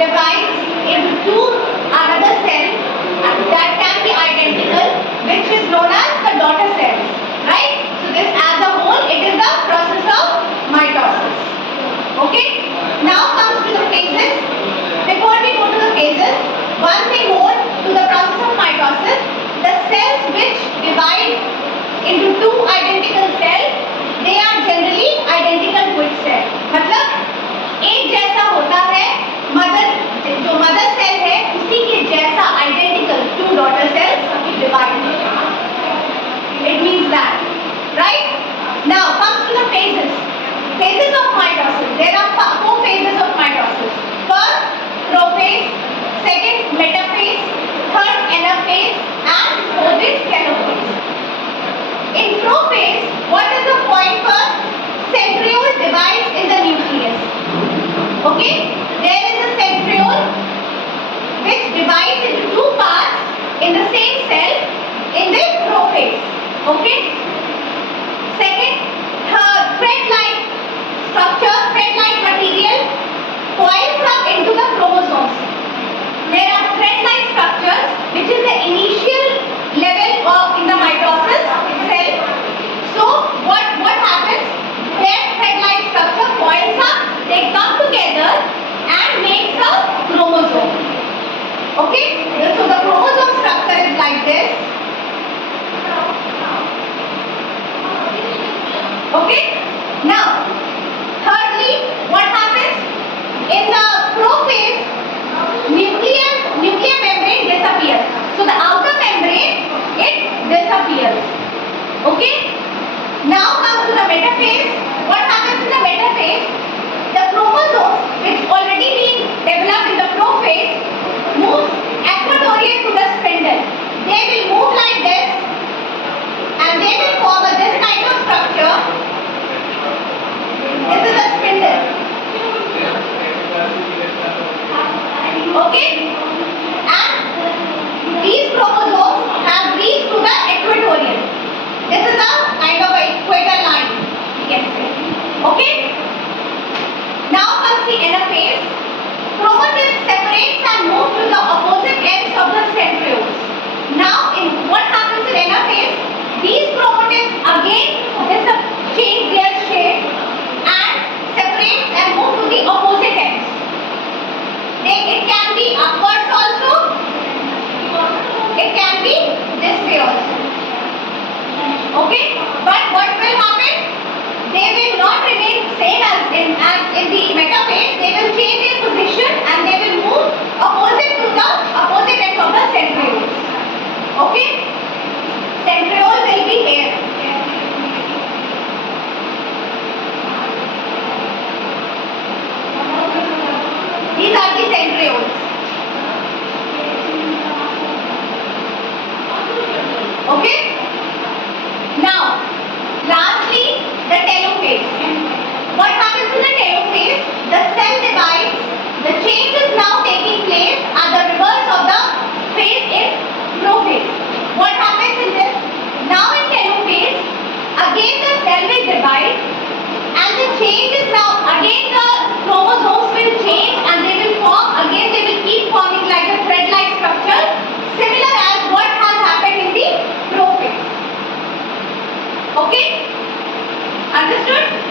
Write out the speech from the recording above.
divides into two another cell that can be identical, which is known as the daughter cells, right? So this as a whole, it is the process of mitosis. Okay? Now comes to the phases. Before we go to the phases, one thing more to the process of mitosis, the cells which divide into two identical cells, they are generally identical twin cell. मतलब एक जैसा होता है जो mother cell है उसी के जैसा identical two daughter cells divide. It means that, right? Now comes to the phases. Phases of mitosis. There are four phases of mitosis. First, prophase. Second, metaphase. Third, anaphase. And fourth is telophase. In prophase, what is the point first? Centriole divides in the nucleus. Okay? There is a centriole which divides into two parts in the same cell in the prophase. Okay? Second, thread-like structure, thread-like material coils up into the chromosomes. There are thread-like structures which is the initial level of in the mitosis cell. So what happens? Their thread-like structure coils up, they come together and makes a chromosome. Okay? So the chromosome structure is like this. Okay? Now, thirdly, what happens? In the prophase, nuclear membrane disappears. So the outer membrane, it disappears. Okay? Now comes to the metaphase. What happens in the metaphase? The chromosomes, which already been developed in the prophase, moves equatorial to the spindle. They will move like this, and they will form this kind of structure. This is a spindle. Okay? And these chromosomes have reached to the equatorial. This is a kind of a equator line, you can say. Okay? Now comes the anaphase. Chromatin separates and moves to the opposite ends of the centrioles. Now, what happens in anaphase? These chromatins again change their shape and separates and move to the opposite ends. It can be upwards also. It can be this way also. Okay? But what will happen? They will not remain same as in the metaphase. They will change their position and they will move opposite to the opposite ends of the centrioles. Okay? Centriole will be here. These are the centrioles. Okay? Now, lastly, the telophase. What happens in the telophase? The cell divides. The change is now taking place at the reverse of the phase in prophase. What happens in this? Now in telophase, again the cell will divide, and the change is now again the chromosomes will change and they will form again. They will keep forming like a thread-like structure, similar as what has happened in the prophase. Okay? Understood?